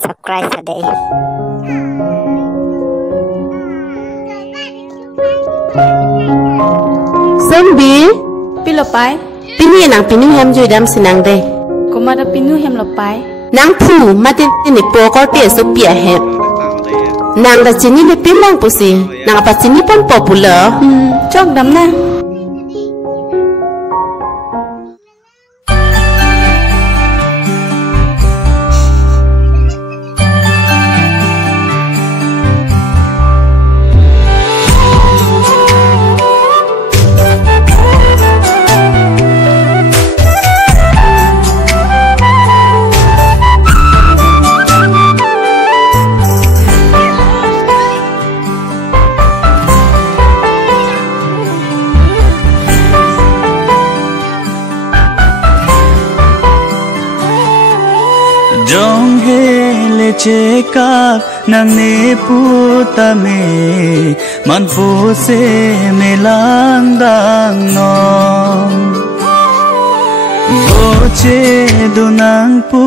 subscribe today. Zombie, Pilopai, pini nang pini hem jui dam sinang de. kumada pinu hem lopai. Nang pu mati ni pokor te supia hem. Nang da sini le pilang pusi, nang apa sini pun popular. Chok dam na. Jong hele cheka nang ne puta me man pu se me lang dang non boche du nang pu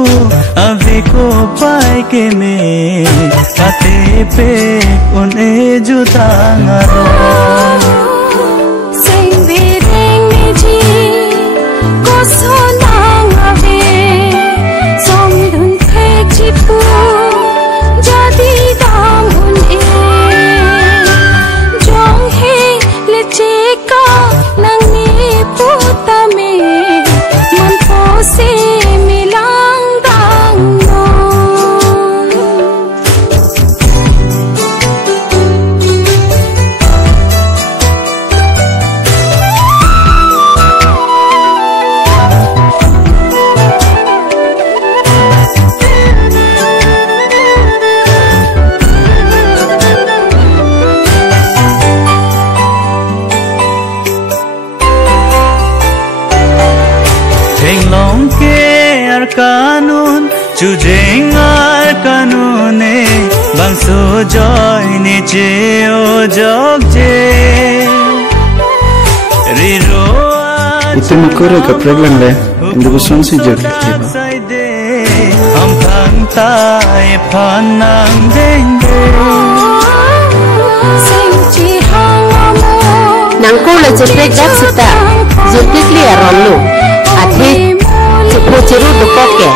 ave ko pai ke me ate pe un e ju tang aro Long ke ar kanun chujeng ar kanune bang so joy ni che o jog je riro itu makore ka pregnant le indu sonsi jog hum thang tai phanang denge Nang ko le cepet jak sita, cepet li arolu. Ati cepet ceru dukoke.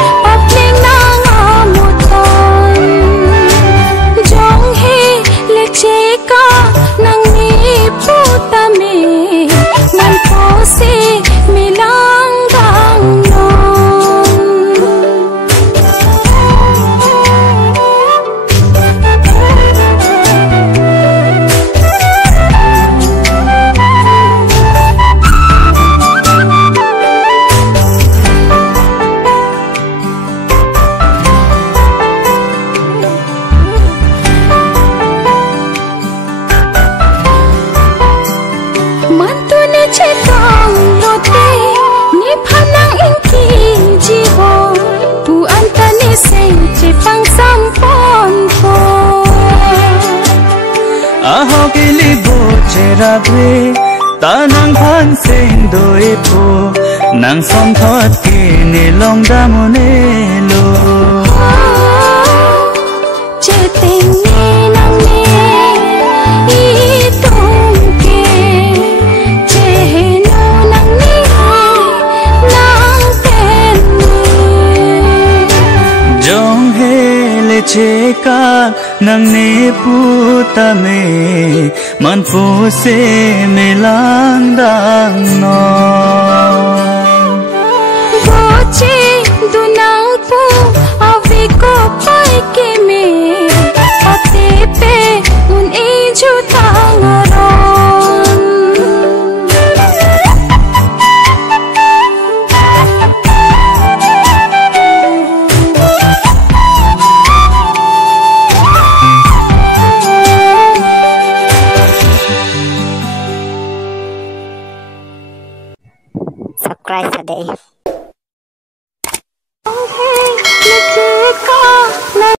Aho kili boche rabre tanang phan sen doi po nang som thot ki ni long da mone lo che ting ni nang ni I tung ke che no nang ni nang ten ni jong hele cheka nang ne puta me man pu se me lang dang no boche du nang pu ave ko pai ke me ate pe un e ju tang aron Subscribe today.